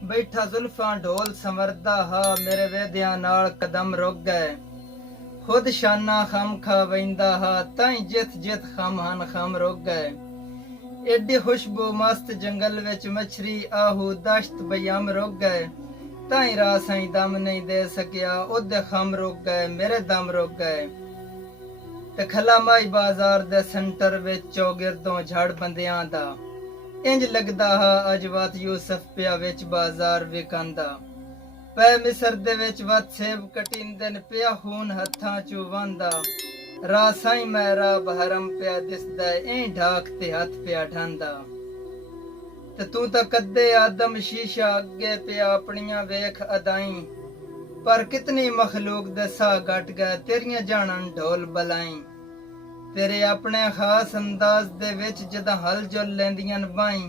बैठा जुल्फां ढोल संवरदा हा मेरे वेदियां नाल कदम रुक गए। खुद शाना खम खा वैंदा हा ताई जित जित खम हन खम रुक गए। एडी खुशबू मस्त जंगल विच मछरी आहू दश्त बयाम रुक गए। ताई राह साईं दम नहीं दे सकिया ओदे खम रुक गए मेरे दम रुक गए। ते खला माई बाजार दे सेंटर विच चौगिरदों झड़ बंदियां दा इंज लगदा हा अज वत यूसफ पिया विच बाजार विकंदा। पै मिसर दे विच वत सेब कटिंदे न पिया खून हत्थां चू वंदा। राह साईं मेरा बहरम पिया दिसदा ऐ ढाक ते हथ पिया ढांदा। ते तू तां कद्दे आदम शीशा अगे पिया अपनियां वेख अदाई। पर कितनी मखलूक दे साह गट गए तेरियां जानन ढोल बलाई। तेरे अपने खास अंदाज दे विच जदां हल जुल लैंदियां न बाई।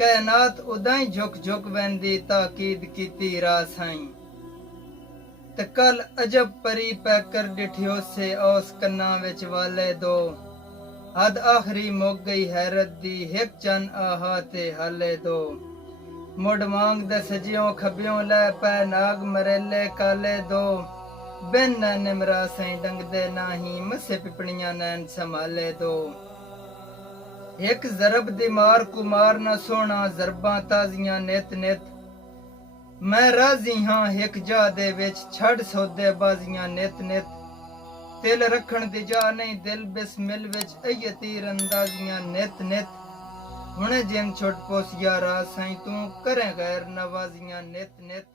कायनात उदां झुक झुक वैंदी ताकीद कीती राह साईं। ते कल अजब परी पैकर डिठियो से औस कन्ना विच वाले दो। हद आखरी मुक गई हैरत दी हिक चन आहा ते हाले दो। मुड़ मांग दे सजियों खबियों लै पै नाग मरेले काले दो। बिन निमरा साईं डंगदे नाही मसे पिपणियां नैन संभाले दो। एक जरब दी मार कुमार न सोना जरबां ताजियां नित नित। मैं राजी हां हिक जा दे विच छड़ सौदे बाजियां नित नित। तिल रखण दी जा नहीं दिल बिस्मिल विच अय तीर अंदाजियां नित नित। हुणे जिन छुट पोसिया राह साईं तू करे गैर नवाजियां नित नित।